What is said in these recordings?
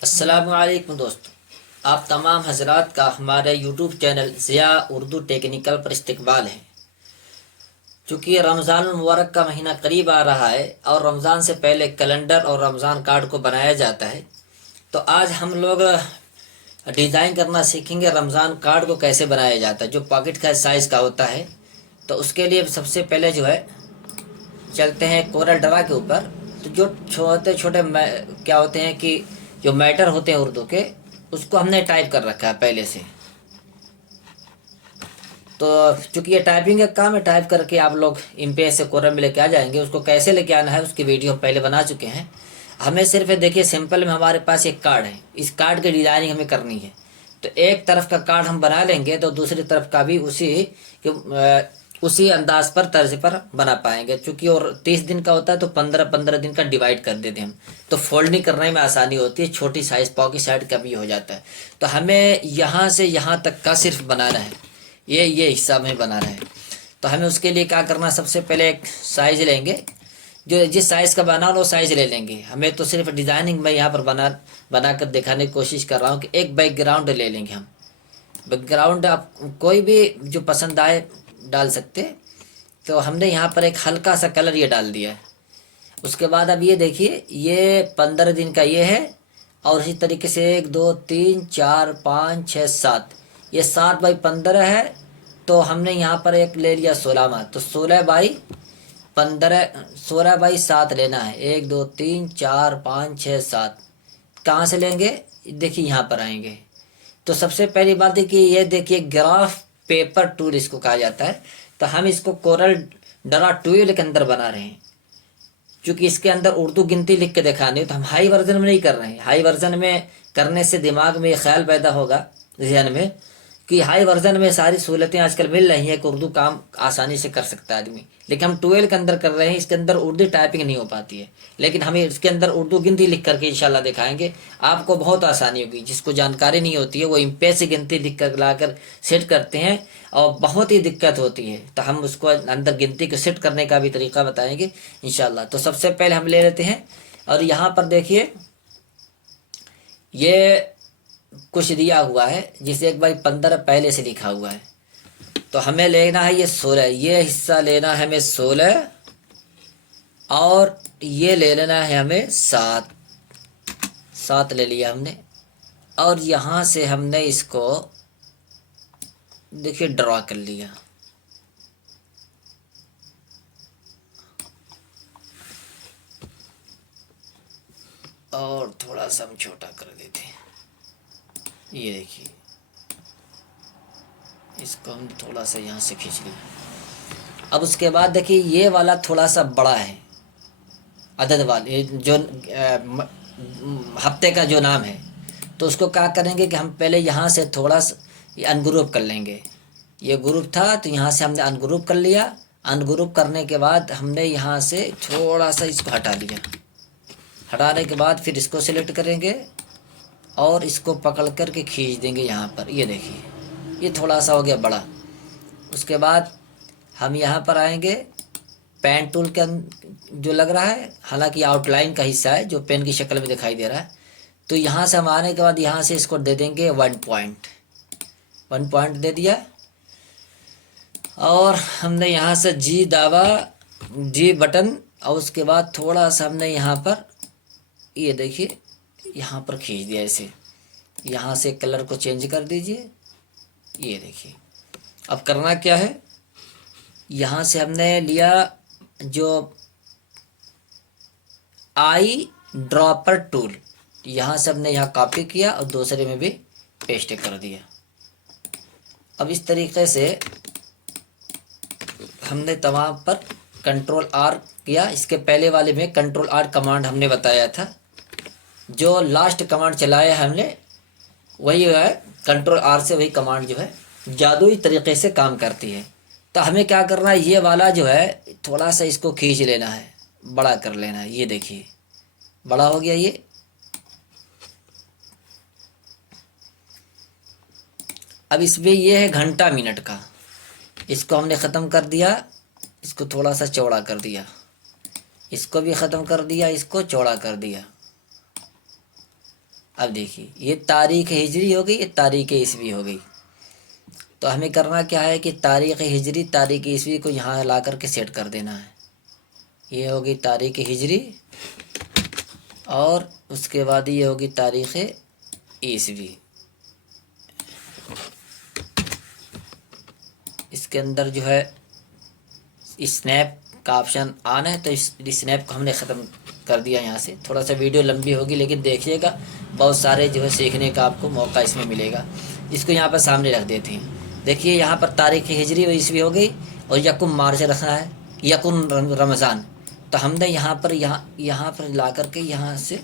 अस्सलामुअलैकुम दोस्तों, आप तमाम हजरात का हमारे YouTube channel Zia Urdu technical पर इस्तकबाल है। चूँकि रमज़ान मुबारक का महीना करीब आ रहा है और रमज़ान से पहले कैलेंडर और रमज़ान कार्ड को बनाया जाता है, तो आज हम लोग डिज़ाइन करना सीखेंगे रमज़ान कार्ड को कैसे बनाया जाता है, जो पॉकेट का साइज़ का होता है। तो उसके लिए सबसे पहले जो है चलते हैं कोरल ड्रा के ऊपर। तो जो छोटे छोटे क्या होते हैं कि जो मैटर होते हैं उर्दू के, उसको हमने टाइप कर रखा है पहले से। तो चूंकि ये टाइपिंग का काम है, टाइप करके आप लोग इम्पेज से कोरल में लेके आ जाएंगे। उसको कैसे लेके आना है उसकी वीडियो पहले बना चुके हैं। हमें सिर्फ देखिए सिंपल में हमारे पास एक कार्ड है, इस कार्ड की डिज़ाइनिंग हमें करनी है। तो एक तरफ का कार्ड हम बना लेंगे तो दूसरी तरफ का भी उसी अंदाज पर तर्ज पर बना पाएंगे। चूंकि और 30 दिन का होता है तो 15-15 दिन का डिवाइड कर देते हैं हम, तो फोल्डिंग करने में आसानी होती है। छोटी साइज पॉकेट साइड का भी हो जाता है। तो हमें यहाँ से यहाँ तक का सिर्फ बनाना है, ये हिस्सा में बनाना है। तो हमें उसके लिए क्या करना, सबसे पहले एक साइज लेंगे, जो जिस साइज़ का बना वो साइज़ ले लेंगे। हमें तो सिर्फ डिज़ाइनिंग में यहाँ पर बना कर दिखाने की कोशिश कर रहा हूँ कि एक बैकग्राउंड ले लेंगे हम। बैकग्राउंड आप कोई भी जो पसंद आए डाल सकते। तो हमने यहाँ पर एक हल्का सा कलर ये डाल दिया है। उसके बाद अब ये देखिए, ये 15 दिन का ये है। और इसी तरीके से 1 2 3 4 5 6 7, ये 7 बाई 15 है। तो हमने यहाँ पर एक ले लिया 16 माह, तो 16 बाई 7 लेना है। 1 2 3 4 5 6 7 कहाँ से लेंगे, देखिए यहाँ पर आएंगे। तो सबसे पहली बात है कि ये देखिए ग्राफ पेपर टूल इसको कहा जाता है। तो हम इसको कोरल ड्रा टूल के अंदर बना रहे हैं। क्योंकि इसके अंदर उर्दू गिनती लिख के दिखानी है, तो हम हाई वर्जन में नहीं कर रहे हैं। हाई वर्जन में करने से दिमाग में ख्याल पैदा होगा जहन में कि हाई वर्जन में सारी सहूलतें आजकल मिल रही हैं कि उर्दू काम आसानी से कर सकता है आदमी। लेकिन हम 12 के अंदर कर रहे हैं, इसके अंदर उर्दू टाइपिंग नहीं हो पाती है। लेकिन हमें इसके अंदर उर्दू गिनती लिख करके इंशाल्लाह दिखाएंगे, आपको बहुत आसानी होगी। जिसको जानकारी नहीं होती है वो इम्पेज से गिनती लिख कर ला कर सेट करते हैं और बहुत ही दिक्कत होती है। तो हम उसको अंदर गिनती को सेट करने का भी तरीका बताएंगे इंशाल्लाह। तो सबसे पहले हम ले लेते हैं, और यहाँ पर देखिए ये कुछ दिया हुआ है जिसे 1 बाई 15 पहले से लिखा हुआ है। तो हमें लेना है ये 16, ये हिस्सा लेना है हमें 16, और ये ले लेना है हमें 7 ले लिया हमने। और यहाँ से हमने इसको देखिए ड्रॉ कर लिया। और थोड़ा सा हम छोटा कर देते हैं, ये देखिए इसको हम थोड़ा सा यहाँ से खींच लिया। अब उसके बाद देखिए ये वाला थोड़ा सा बड़ा है, अदद वाले जो हफ्ते का जो नाम है। तो उसको क्या करेंगे कि हम पहले यहाँ से थोड़ा सा अनग्रुप कर लेंगे। ये ग्रुप था तो यहाँ से हमने अनग्रुप कर लिया। अनग्रुप करने के बाद हमने यहाँ से थोड़ा सा इसको हटा लिया। हटाने के बाद फिर इसको सिलेक्ट करेंगे और इसको पकड़ कर के खींच देंगे यहाँ पर। ये देखिए ये थोड़ा सा हो गया बड़ा। उसके बाद हम यहाँ पर आएंगे, पेन टूल के जो लग रहा है, हालांकि आउटलाइन का हिस्सा है जो पेन की शक्ल में दिखाई दे रहा है। तो यहाँ से हम आने के बाद यहाँ से इसको दे देंगे 1 पॉइंट दे दिया। और हमने यहाँ से जी बटन, और उसके बाद थोड़ा सा हमने यहाँ पर ये देखिए यहाँ पर खींच दिया ऐसे। यहाँ से कलर को चेंज कर दीजिए। ये देखिए अब करना क्या है, यहाँ से हमने लिया जो आई ड्रॉपर टूल, यहाँ से हमने यहाँ कॉपी किया और दूसरे में भी पेस्ट कर दिया। अब इस तरीके से हमने तमाम पर Ctrl+R किया। इसके पहले वाले में Ctrl+R कमांड हमने बताया था, जो लास्ट कमांड चलाया हमने वही है। Ctrl+R से वही कमांड जो है जादुई तरीके से काम करती है। तो हमें क्या करना है, ये वाला जो है थोड़ा सा इसको खींच लेना है, बड़ा कर लेना है। ये देखिए बड़ा हो गया ये। अब इसमें ये है घंटा मिनट का, इसको हमने ख़त्म कर दिया। इसको थोड़ा सा चौड़ा कर दिया, इसको भी ख़त्म कर दिया, इसको चौड़ा कर दिया। अब देखिए ये तारीख़ हिजरी हो गई, ये तारीख़ ईसवी हो गई। तो हमें करना क्या है कि तारीख़ हिजरी तारीख़ ईसवी को यहाँ ला कर के सेट कर देना है। ये होगी तारीख़ हिजरी और उसके बाद ये होगी तारीख़ ईसवी। इसके अंदर जो है स्नैप का ऑप्शन ऑन है, तो इस स्नैप को हमने ख़त्म कर दिया यहाँ से। थोड़ा सा वीडियो लंबी होगी लेकिन देखिएगा, बहुत सारे जो है सीखने का आपको मौका इसमें मिलेगा। इसको यहाँ पर सामने रख देते हैं। देखिए यहाँ पर तारीख़ हिजरी और ईसवी हो गई और यकुम मार्च रखना है, यकुम रमज़ान। तो हमने यहाँ पर ला कर के यहाँ से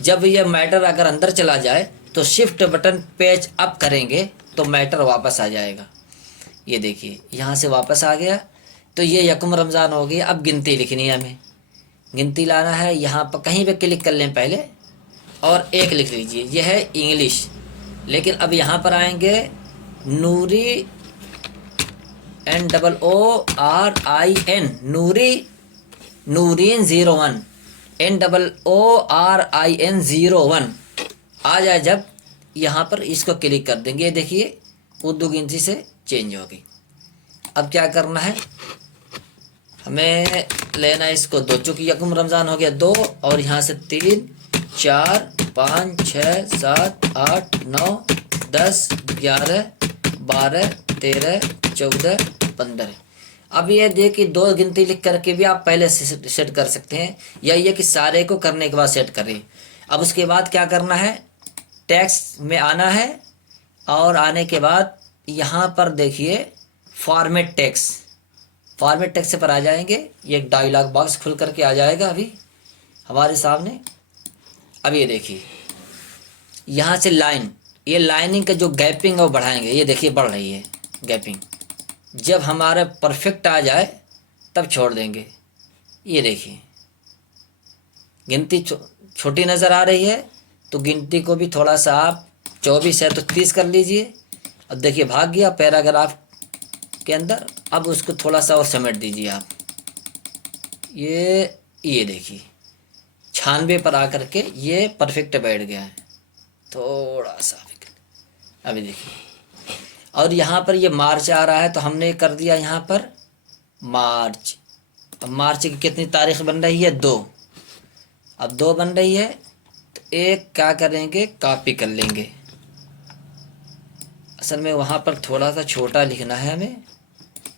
जब ये मैटर अगर अंदर चला जाए तो शिफ्ट बटन पेज अप करेंगे तो मैटर वापस आ जाएगा। ये देखिए यहाँ से वापस आ गया। तो ये यकुम रमज़ान हो गया। अब गिनती लिखनी है, हमें गिनती लाना है। यहाँ पर कहीं पे क्लिक कर लें पहले और 1 लिख लीजिए। यह है इंग्लिश। लेकिन अब यहाँ पर आएंगे नूरी NOORIN नूरीन 01 NOORIN 01 आ जाए जब, यहाँ पर इसको क्लिक कर देंगे। देखिए उर्दू गिनती से चेंज हो गई। अब क्या करना है, हमें लेना है इसको 2, चूँकि यकुम रमज़ान हो गया 2 और यहाँ से 3 4 5 6 7 8 9 10 11 12 13 14 15। अब ये देखिए 2 गिनती लिख करके भी आप पहले से सेट कर सकते हैं, या ये कि सारे को करने के बाद सेट करें। अब उसके बाद क्या करना है, टेक्स्ट में आना है और आने के बाद यहाँ पर देखिए फॉर्मेट टेक्स्ट पर आ जाएंगे। ये एक डायलॉग बॉक्स खुल करके आ जाएगा अभी हमारे सामने। अब ये देखिए यहाँ से लाइन, ये लाइनिंग का जो गैपिंग है वो बढ़ाएंगे। ये देखिए बढ़ रही है गैपिंग। जब हमारा परफेक्ट आ जाए तब छोड़ देंगे। ये देखिए गिनती छोटी नज़र आ रही है, तो गिनती को भी थोड़ा सा आप 24 है तो 30 कर लीजिए। अब देखिए भाग गया पैराग्राफ के अंदर। अब उसको थोड़ा सा और समेट दीजिए आप। ये देखिए 96 पर आकर के ये परफेक्ट बैठ गया है। थोड़ा सा अभी देखिए, और यहाँ पर ये मार्च आ रहा है तो हमने कर दिया यहाँ पर मार्च। अब मार्च की कितनी तारीख बन रही है, 2। अब 2 बन रही है तो एक क्या करेंगे, कॉपी कर लेंगे। असल में वहाँ पर थोड़ा सा छोटा लिखना है हमें,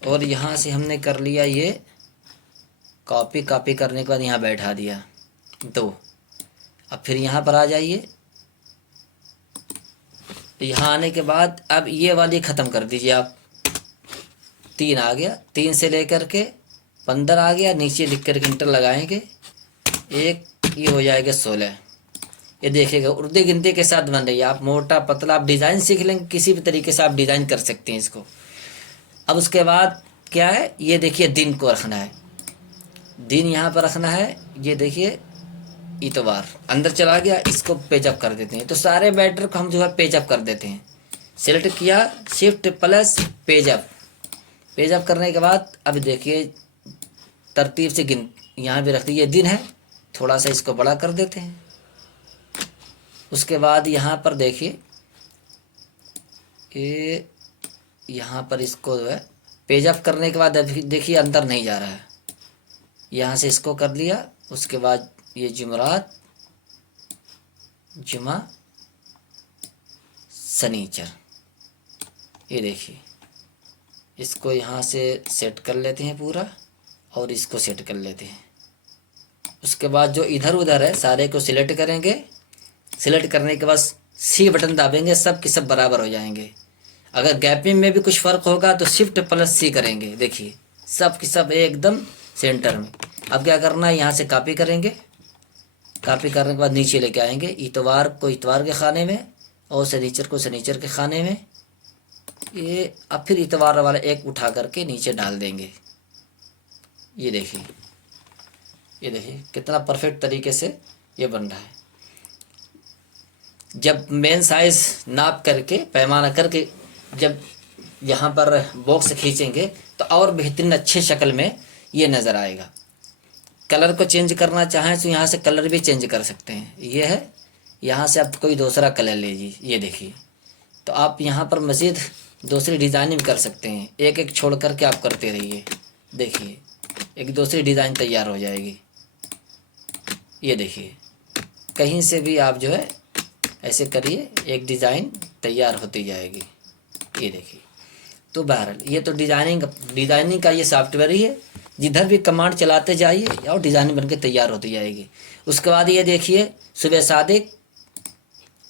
और यहाँ से हमने कर लिया ये कॉपी करने के बाद यहाँ बैठा दिया 2। अब फिर यहाँ पर आ जाइए। यहाँ आने के बाद अब ये वाली ख़त्म कर दीजिए आप। 3 आ गया, 3 से लेकर के 15 आ गया। नीचे लिख कर इंटर लगाएंगे। एक ये हो जाएगा 16। ये देखिएगा उर्दू गिनती के साथ बन रही है। आप मोटा पतला आप डिज़ाइन सीख लेंगे, किसी भी तरीके से आप डिज़ाइन कर सकते हैं इसको। अब उसके बाद क्या है, ये देखिए दिन को रखना है। दिन यहाँ पर रखना है। ये देखिए इतवार अंदर चला गया, इसको पेजअप कर देते हैं। तो सारे मैटर को हम जो है पेजअप कर देते हैं। सेलेक्ट किया, शिफ्ट प्लस पेजअप करने के बाद अब देखिए तरतीब से गिन यहाँ भी रख दी। ये दिन है, थोड़ा सा इसको बड़ा कर देते हैं। उसके बाद यहाँ पर देखिए ये यहाँ पर इसको जो है पेजअप करने के बाद अभी देखिए अंदर नहीं जा रहा है। यहाँ से इसको कर लिया। उसके बाद ये जुमरात, जुमा, सनीचर। ये देखिए इसको यहाँ से सेट कर लेते हैं पूरा, और इसको सेट कर लेते हैं। उसके बाद जो इधर उधर है सारे को सिलेक्ट करेंगे। सिलेक्ट करने के बाद सी बटन दाबेंगे, सब के सब बराबर हो जाएंगे। अगर गैपिंग में भी कुछ फ़र्क होगा तो शिफ्ट प्लस सी करेंगे। देखिए सब की सब एकदम सेंटर में। अब क्या करना है, यहाँ से कॉपी करेंगे। कॉपी करने के बाद नीचे लेके आएंगे। इतवार को इतवार के खाने में और शनीचर को शनीचर के खाने में। ये अब फिर इतवार वाला एक उठा करके नीचे डाल देंगे। ये देखिए कितना परफेक्ट तरीके से ये बन रहा है। जब मेन साइज़ नाप करके पैमाना करके जब यहाँ पर बॉक्स खींचेंगे तो और बेहतरीन अच्छे शक्ल में ये नज़र आएगा। कलर को चेंज करना चाहें तो यहाँ से कलर भी चेंज कर सकते हैं। ये है यहाँ से आप कोई दूसरा कलर लीजिए, ये देखिए। तो आप यहाँ पर मज़ीद दूसरी डिज़ाइनिंग कर सकते हैं, एक एक छोड़ कर के आप करते रहिए। देखिए एक दूसरी डिज़ाइन तैयार हो जाएगी। ये देखिए कहीं से भी आप जो है ऐसे करिए, एक डिज़ाइन तैयार होती जाएगी। ये देखिए। तो बहरहाल ये तो डिज़ाइनिंग का ये सॉफ्टवेयर ही है, जिधर भी कमांड चलाते जाइए और डिज़ाइनिंग बनके तैयार होती जाएगी। उसके बाद ये देखिए सुबह सादिक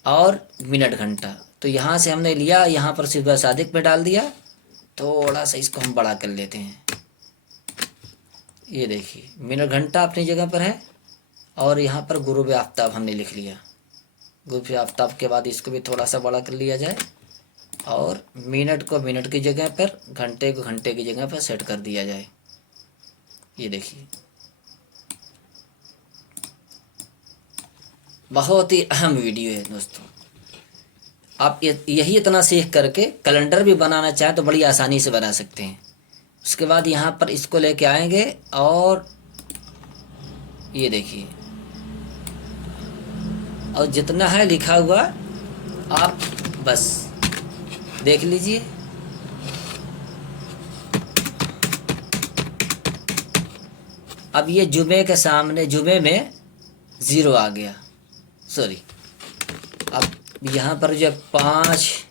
और मिनट घंटा, तो यहाँ से हमने लिया, यहाँ पर सुबह सादिक में डाल दिया। थोड़ा सा इसको हम बड़ा कर लेते हैं। ये देखिए मिनट घंटा अपनी जगह पर है, और यहाँ पर गुरूब आफ्ताब हमने लिख लिया। गुरूब आफ्ताब के बाद इसको भी थोड़ा सा बड़ा कर लिया जाए, और मिनट को मिनट की जगह पर, घंटे को घंटे की जगह पर सेट कर दिया जाए। ये देखिए बहुत ही अहम वीडियो है दोस्तों। आप यही इतना सीख करके कैलेंडर भी बनाना चाहें तो बड़ी आसानी से बना सकते हैं। उसके बाद यहाँ पर इसको लेके आएंगे, और ये देखिए, और जितना है लिखा हुआ आप बस देख लीजिए। अब ये जुमे के सामने, जुमे में 0 आ गया, सॉरी। अब यहाँ पर जो 5,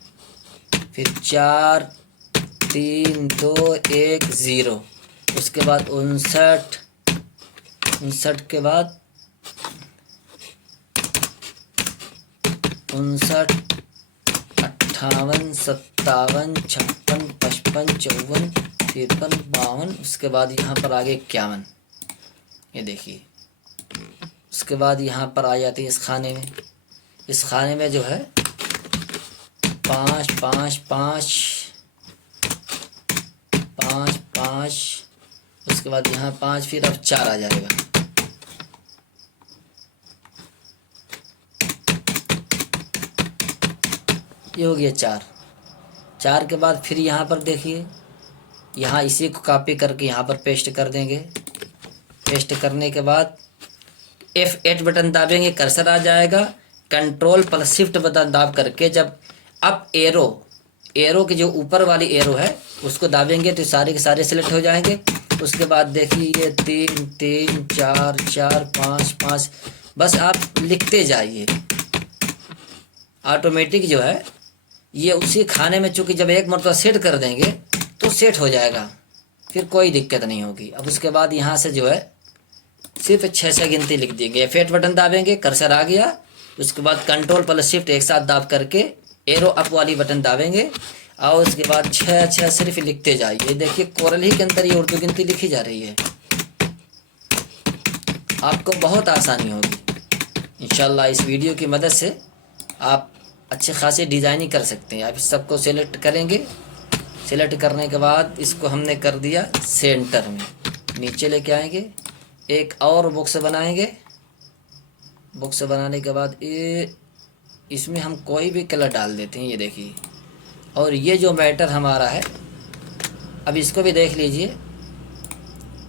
फिर 4, 3, 2, 1, 0, उसके बाद 59 के बाद 59, 58, 57, 56, 55, 54, 53, 52, उसके बाद यहाँ पर आगे 51। ये देखिए। उसके बाद यहाँ पर आ जाती है इस खाने में। इस खाने में जो है 5, 5, 5, 5, 5, उसके बाद यहाँ 5, फिर अब 4 आ जाएगा। ये हो गया 4 के बाद फिर यहाँ पर देखिए, यहाँ इसी को कॉपी करके यहाँ पर पेस्ट कर देंगे। पेस्ट करने के बाद F8 बटन दाबेंगे, कर्सर आ जाएगा। Ctrl+Shift बटन दाब करके जब अप एरो के जो ऊपर वाली एरो है उसको दाबेंगे तो सारे के सारे सिलेक्ट हो जाएंगे। उसके बाद देखिए ये 3, 3, 4, 4, 5, 5, बस आप लिखते जाइए। ऑटोमेटिक जो है ये उसी खाने में, चूँकि जब एक मरतबा सेट कर देंगे तो सेट हो जाएगा, फिर कोई दिक्कत नहीं होगी। अब उसके बाद यहाँ से जो है सिर्फ 6 गिनती लिख देंगे। F8 बटन दाबेंगे, कर्सर आ गया। उसके बाद Ctrl+Shift एक साथ दाब करके एरो अप वाली बटन दाबेंगे, और उसके बाद 6 सिर्फ लिखते जाइए। देखिए कोरल ही के अंदर ये उर्दू गिनती लिखी जा रही है। आपको बहुत आसानी होगी इंशाल्लाह। इस वीडियो की मदद से आप अच्छे खासे डिज़ाइनिंग कर सकते हैं। आप इस सबको सेलेक्ट करेंगे। सेलेक्ट करने के बाद इसको हमने कर दिया सेंटर में, नीचे लेके आएंगे, एक और बॉक्स बनाएंगे। बॉक्स बनाने के बाद ये इसमें हम कोई भी कलर डाल देते हैं, ये देखिए। और ये जो मैटर हमारा है, अब इसको भी देख लीजिए।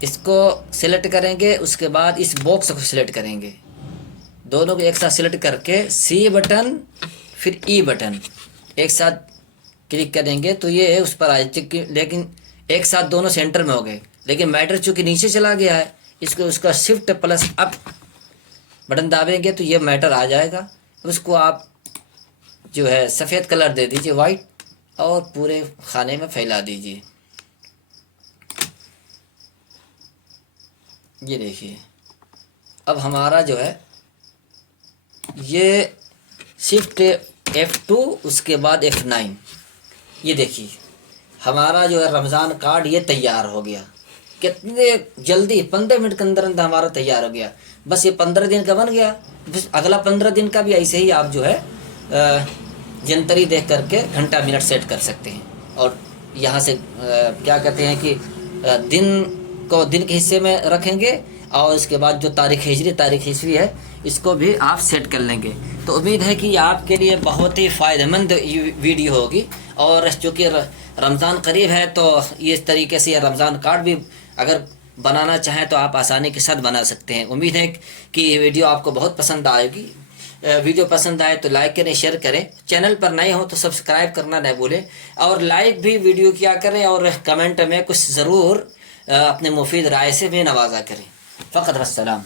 इसको सिलेक्ट करेंगे, उसके बाद इस बॉक्स को सिलेक्ट करेंगे, दोनों को एक साथ सिलेक्ट करके C बटन फिर E बटन एक साथ क्लिक करेंगे तो ये उस पर आ जाए। लेकिन एक साथ दोनों सेंटर में हो गए, लेकिन मैटर चूँकि नीचे चला गया है, इसको उसका Shift+Up बटन दाबेंगे तो ये मैटर आ जाएगा। उसको आप जो है सफ़ेद कलर दे दीजिए, वाइट, और पूरे खाने में फैला दीजिए। ये देखिए अब हमारा जो है ये Shift F2 उसके बाद F9, ये देखिए हमारा जो है रमज़ान कार्ड ये तैयार हो गया। कितने जल्दी 15 मिनट के अंदर अंदर हमारा तैयार हो गया। बस ये 15 दिन का बन गया। बस अगला 15 दिन का भी ऐसे ही आप जो है जंतरी देख करके घंटा मिनट सेट कर सकते हैं। और यहाँ से क्या कहते हैं कि दिन को दिन के हिस्से में रखेंगे, और इसके बाद जो तारीख़ हिजरी तारीख़ ईस्वी है इसको भी आप सेट कर लेंगे। तो उम्मीद है कि आपके लिए बहुत ही फ़ायदेमंद वीडियो होगी। और चूँकि रमज़ान करीब है तो इस तरीके से रमज़ान कार्ड भी अगर बनाना चाहें तो आप आसानी के साथ बना सकते हैं। उम्मीद है कि ये वीडियो आपको बहुत पसंद आएगी। वीडियो पसंद आए तो लाइक करें, शेयर करें। चैनल पर नए हो तो सब्सक्राइब करना न भूलें, और लाइक भी वीडियो किया करें, और कमेंट में कुछ ज़रूर अपने मुफीद राय से भी नवाजा करें। फ़कत वस्सलाम।